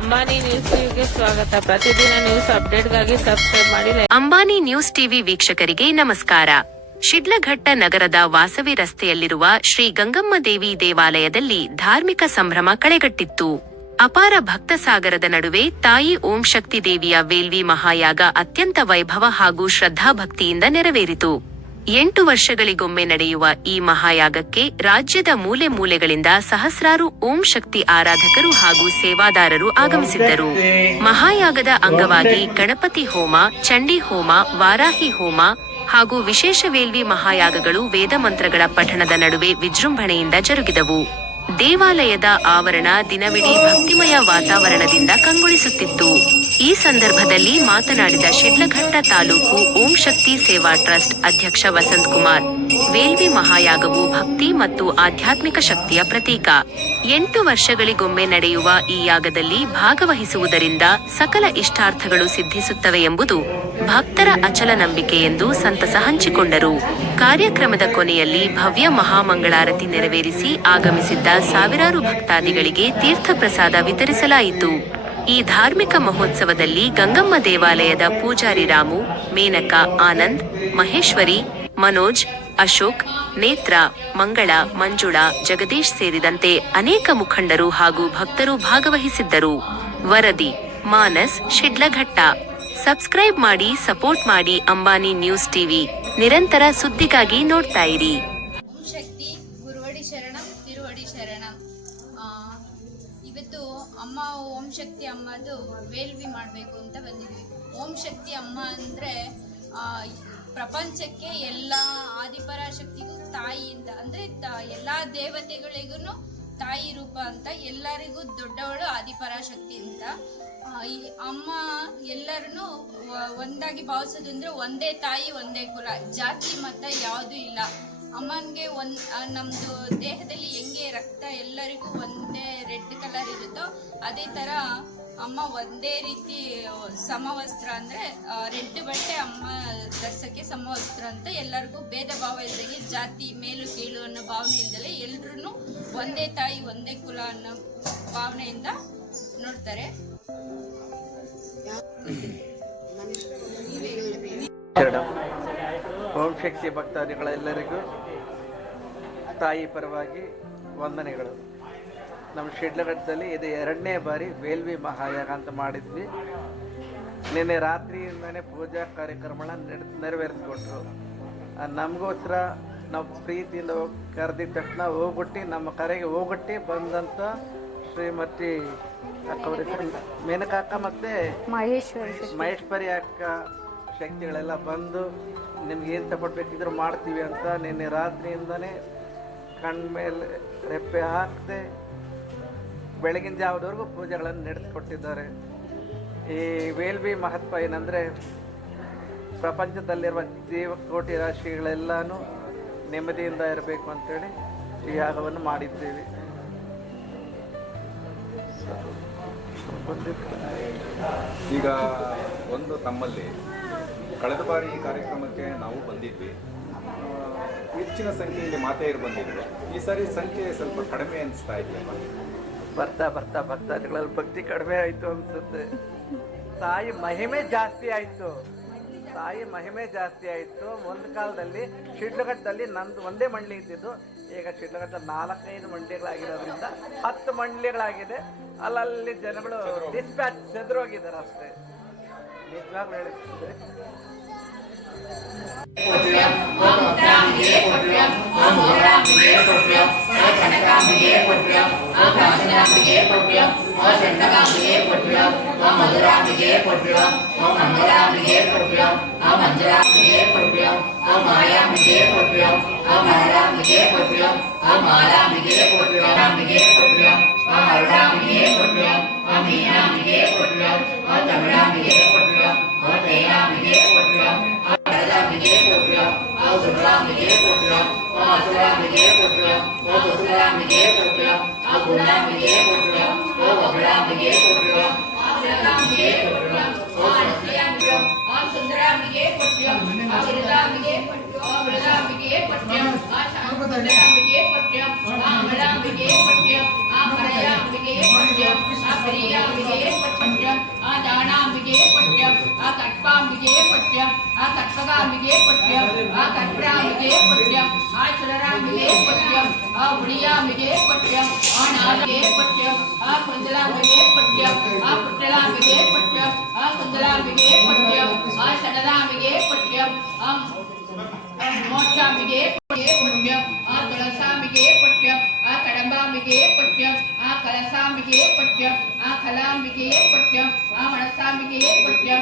Ambani news ಟಿವಿಗೆ ಸ್ವಾಗತ. ಪ್ರತಿದಿನ ನ್ಯೂಸ್ ಅಪ್ಡೇಟ್ಗಾಗಿ ಸಬ್ಸ್ಕ್ರೈಬ್ ಮಾಡಿ. ಅಂಬಾನಿ ನ್ಯೂಸ್ ಟಿವಿ ವೀಕ್ಷಕರಿಗೆ ನಮಸ್ಕಾರ. ಶಿಡ್ಲಘಟ್ಟ ನಗರದ ವಾಸವಿ ರಸ್ತೆಯಲ್ಲಿರುವ ಶ್ರೀ ಗಂಗಮ್ಮ ದೇವಿ ದೇವಾಲಯದಲ್ಲಿ ಧಾರ್ಮಿಕ ಸಂಭ್ರಮ ಕಳೆಗಟ್ಟಿತ್ತು. ಅಪಾರ ಭಕ್ತ ಸಾಗರದ ನಡುವೆ ತಾಯಿ ಓಂ ಶಕ್ತಿ ದೇವಿಯ ವೇಲ್ವಿ ಮಹಾಯಾಗ ಅತ್ಯಂತ ವೈಭವ ಹಾಗೂ ಶ್ರದ್ಧಾಭಕ್ತಿಯಿಂದ ನೆರವೇರಿತು. 8 ವರ್ಷಗಳಿಗೊಮ್ಮೆ ನಡೆಯುವ ಈ ಮಹಾಯಾಗಕ್ಕೆ ರಾಜ್ಯದ ಮೂಲೆ ಮೂಲೆಗಳಿಂದ ಸಹಸ್ರಾರು ಓಂ ಶಕ್ತಿ ಆರಾಧಕರು ಹಾಗೂ ಸೇವಾದಾರರು ಆಗಮಿಸಿದ್ದರು. ಮಹಾಯಾಗದ ಅಂಗವಾಗಿ ಗಣಪತಿ ಹೋಮ, ಚಂಡಿ ಹೋಮ, ವಾರಾಹಿ ಹೋಮ ಹಾಗೂ ವಿಶೇಷ ವೇಲ್ವಿ ಮಹಾಯಾಗಗಳು ವೇದ ಮಂತ್ರಗಳ ಪಠಣದ ನಡುವೆ ವಿಜೃಂಭಣೆಯಿಂದ ಜರುಗಿದವು. ದೇವಾಲಯದ ಆವರಣ ದಿನವಿಡೀ ಭಕ್ತಿಮಯ ವಾತಾವರಣದಿಂದ ಕಂಗೊಳಿಸುತ್ತಿತ್ತು. ಈ ಸಂದರ್ಭದಲ್ಲಿ ಮಾತನಾಡಿದ ಶಿಡ್ಲಘಟ್ಟ ತಾಲೂಕು ಓಂ ಶಕ್ತಿ ಸೇವಾ ಟ್ರಸ್ಟ್ ಅಧ್ಯಕ್ಷ ವಸಂತ್ ಕುಮಾರ್, ವೇಲ್ವಿ ಮಹಾಯಾಗವು ಭಕ್ತಿ ಮತ್ತು ಆಧ್ಯಾತ್ಮಿಕ ಶಕ್ತಿಯ ಪ್ರತೀಕ. 8 ವರ್ಷಗಳಿಗೊಮ್ಮೆ ನಡೆಯುವ ಈ ಯಾಗದಲ್ಲಿ ಭಾಗವಹಿಸುವುದರಿಂದ ಸಕಲ ಇಷ್ಟಾರ್ಥಗಳು ಸಿದ್ಧಿಸುತ್ತವೆ ಎಂಬುದು ಭಕ್ತರ ಅಚಲ ನಂಬಿಕೆ ಎಂದು ಸಂತಸ ಹಂಚಿಕೊಂಡರು. ಕಾರ್ಯಕ್ರಮದ ಕೊನೆಯಲ್ಲಿ ಭವ್ಯ ಮಹಾಮಂಗಳಾರತಿ ನೆರವೇರಿಸಿ ಆಗಮಿಸಿದ್ದ ಸಾವಿರಾರು ಭಕ್ತಾದಿಗಳಿಗೆ ತೀರ್ಥ ಪ್ರಸಾದ ವಿತರಿಸಲಾಯಿತು. ಈ ಧಾರ್ಮಿಕ ಮಹೋತ್ಸವದಲ್ಲಿ ಗಂಗಮ್ಮ ದೇವಾಲಯದ ಪೂಜಾರಿ ರಾಮು, ಮೇನಕಾ, ಆನಂದ್, ಮಹೇಶ್ವರಿ, ಮನೋಜ್, ಅಶೋಕ್, ನೇತ್ರ, ಮಂಗಳ, ಮಂಜುಳಾ, ಜಗದೀಶ್ ಸೇರಿದಂತೆ ಅನೇಕ ಮುಖಂಡರು ಹಾಗೂ ಭಕ್ತರು ಭಾಗವಹಿಸಿದ್ದರು. ವರದಿ ಮಾನಸ್, ಶಿಡ್ಲಘಟ್ಟ. ಸಬ್ಸ್ಕ್ರೈಬ್ ಮಾಡಿ, ಸಪೋರ್ಟ್ ಮಾಡಿ. ಅಂಬಾನಿ ನ್ಯೂಸ್ ಟಿವಿ ನಿರಂತರ ಸುದ್ದಿಗಾಗಿ ನೋಡ್ತಾ ಇರಿ. ಓಂ ಶಕ್ತಿ ಗುರುವಡಿ ಶರಣಂ ತಿರುವಡಿ ಶರಣಂ. ಇವತ್ತು ಅಮ್ಮ ಓಂ ಶಕ್ತಿ ಅಮ್ಮದು ವೇಲ್ವಿ ಮಾಡಬೇಕು ಅಂತ ಬಂದಿದ್ವಿ. ಓಂ ಶಕ್ತಿ ಅಮ್ಮ ಅಂದರೆ ಪ್ರಪಂಚಕ್ಕೆ ಎಲ್ಲ ಆದಿಪರಾಶಕ್ತಿಗೂ ತಾಯಿ ಅಂತ, ಅಂದರೆ ಎಲ್ಲ ದೇವತೆಗಳಿಗೂ ತಾಯಿ ರೂಪ ಅಂತ, ಎಲ್ಲರಿಗೂ ದೊಡ್ಡವಳು ಆದಿಪರಾಶಕ್ತಿ ಅಂತ. ಈ ಅಮ್ಮ ಎಲ್ಲರನ್ನು ಒಂದಾಗಿ ಭಾವಿಸೋದು ಅಂದರೆ ಒಂದೇ ತಾಯಿ ಒಂದೇ ಕುಲ, ಜಾತಿ ಮತ ಯಾವುದೂ ಇಲ್ಲ. ಅಮ್ಮನಿಗೆ ನಮ್ಮದು ದೇಹದಲ್ಲಿ ಹೆಂಗೆ ರಕ್ತ ಎಲ್ಲರಿಗೂ ಒಂದೇ ರೆಡ್ ಕಲರ್ ಇರುತ್ತೋ ಅದೇ ಥರ ಅಮ್ಮ ಒಂದೇ ರೀತಿ ಸಮವಸ್ತ್ರ, ಅಂದರೆ ರೆಡ್ ಬಟ್ಟೆ ಅಮ್ಮ ಧರಿಸೋಕ್ಕೆ ಸಮವಸ್ತ್ರ ಅಂತ. ಎಲ್ಲರಿಗೂ ಭೇದ ಭಾವ ಇಲ್ಲದೆ, ಜಾತಿ ಮೇಲು ಕೀಳು ಅನ್ನೋ ಭಾವನೆ ಇಲ್ಲದೆ ಎಲ್ಲರೂ ಒಂದೇ ತಾಯಿ ಒಂದೇ ಕುಲ ಅನ್ನೋ ಭಾವನೆಯಿಂದ ನೋಡ್ತಾರೆ. ಓಂ ಶಕ್ತಿ ಭಕ್ತಾದಿಗಳೆಲ್ಲರಿಗೂ ತಾಯಿ ಪರವಾಗಿ ವಂದನೆಗಳು. ನಮ್ಮ ಶಿಡ್ಲಘಟ್ಟದಲ್ಲಿ ಇದು 2ನೇ ಬಾರಿ ವೇಲ್ವಿ ಮಹಾಯಾಗ ಅಂತ ಮಾಡಿದ್ವಿ. ನಿನ್ನೆ ರಾತ್ರಿಯಿಂದನೇ ಪೂಜಾ ಕಾರ್ಯಕ್ರಮಗಳನ್ನ ನೆರವೇರಿಸ್ಕೊಟ್ರು. ನಮಗೋಸ್ಕರ ನಾವು ಪ್ರೀತಿಯಿಂದ ಕರೆದಿದ್ದ ತಕ್ಷಣ ಹೋಗ್ಬಿಟ್ಟು ನಮ್ಮ ಕರೆಗೆ ಹೋಗ್ಬಿಟ್ಟು ಬಂದಂಥ ಶ್ರೀಮತಿ ಮೇನಕಾ ಅಕ್ಕ ಮತ್ತು ಮಹೇಶ್ವರಿ ಅಕ್ಕ ಶಕ್ತಿಗಳೆಲ್ಲ ಬಂದು ನಿಮ್ಗೆ ಏನು ಸಪೋರ್ಟ್ ಬೇಕಿದ್ರು ಮಾಡ್ತೀವಿ ಅಂತ ನಿನ್ನೆ ರಾತ್ರಿಯಿಂದನೇ ಕಣ್ಮೇಲೆ ರೆಪ್ಪೆ ಹಾಕದೆ ಬೆಳಗಿನ ಜಾವದವರೆಗೂ ಪೂಜೆಗಳನ್ನು ನಡೆಸಿಕೊಟ್ಟಿದ್ದಾರೆ. ಈ ವೇಲ್ವಿ ಮಹತ್ವ ಏನಂದರೆ ಪ್ರಪಂಚದಲ್ಲಿರುವ ಜೀವಕೋಟಿ ರಾಶಿಗಳೆಲ್ಲನೂ ನೆಮ್ಮದಿಯಿಂದ ಇರಬೇಕು ಅಂತೇಳಿ ಈ ಯಾಗವನ್ನು ಮಾಡಿದ್ದೀವಿ. ಈಗ ಒಂದು ತಮ್ಮಲ್ಲಿ ಕಳೆದ ಬಾರಿ ಈ ಕಾರ್ಯಕ್ರಮಕ್ಕೆ ನಾವು ಬಂದಿದ್ವಿ, ಹೆಚ್ಚಿನ ಸಂಖ್ಯೆಯಲ್ಲಿ ಮಾತೆಯರು ಬಂದಿದ್ರು. ಈ ಸಾರಿ ಸಂಖ್ಯೆ ಸ್ವಲ್ಪ ಕಡಿಮೆ ಅನಿಸ್ತಾ ಇದೆಯಲ್ಲ? ಬರ್ತಾ ಬರ್ತಾ ಭಕ್ತಾದಿಗಳಲ್ಲಿ ಭಕ್ತಿ ಕಡಿಮೆ ಆಯಿತು ಅನಿಸುತ್ತೆ. ತಾಯಿ ಮಹಿಮೆ ಜಾಸ್ತಿ ಆಯಿತು. ಒಂದು ಕಾಲದಲ್ಲಿ ಶಿಡ್ಲಘಟ್ಟದಲ್ಲಿ ನಂದು ಒಂದೇ ಮಂಡಳಿ ಇದ್ದಿದ್ದು, ಈಗ ಶಿಡ್ಲಘಟ್ಟದಲ್ಲಿ 4-5 ಮಂಡಳಿಗಳಾಗಿರೋದ್ರಿಂದ 10 ಮಂಡಳಿಗಳಾಗಿದೆ. ಅಲ್ಲಲ್ಲಿ ಜನಗಳು ಡಿಸ್ಪ್ಯಾಚ್ ಸೆದರೋಗಿದ್ದಾರೆ ಅಷ್ಟೇ. ನಿಜವಾಗ್ಲೂ ಹೇಳಿದ್ರೆ ಆ ಕಟ್ಪಾಂಬಿಗೆ ಪಟ್ಯಂ ಆ ಕಟ್ಪಾಂಬಿಗೆ ಪಟ್ಯಂ ಆ ಕಟ್ಪಗಾಂಬಿಗೆ ಪಟ್ಯಂ ಆ ಕಟ್ಪ್ರಾಂಬಿಗೆ ಪಟ್ಯಂ ಆ ಸುರರಾಂಬಿಗೆ ಪಟ್ಯಂ ಆ ಉಳಿಯಾಂಬಿಗೆ ಪಟ್ಯಂ ಆ ನಾಲಿಗೆ ಪಟ್ಯಂ ಆ ಕುಂಜಲಾಂಬಿಗೆ ಪಟ್ಯಂ ಆ ಪುಟ್ಟಲಾಂಬಿಗೆ ಪಟ್ಯಂ ಆ ಕುಂಜಲಾಂಬಿಗೆ ಪಟ್ಯಂ ಆ ಷಡಲಾಂಬಿಗೆ ಪಟ್ಯಂ ಆ ಮೋಕ್ಷಾಂಬಿಗೆ ಪಟ್ಯಂ ಆ ತುಳಸಾಂಬಿಗೆ ಪಟ್ಯಂ ಆ ಕಡಂಬಾಂಬಿಗೆ ಪಟ್ಯಂ ಆ ಕಲಸಾಂಬಿಗೆ ಪಟ್ಯಂ ಆ ಕಲಾಂಬಿಗೆ ಪಟ್ಯಂ ಆ ಮಣಸಾಂಬಿಗೆ ಪಟ್ಯಂ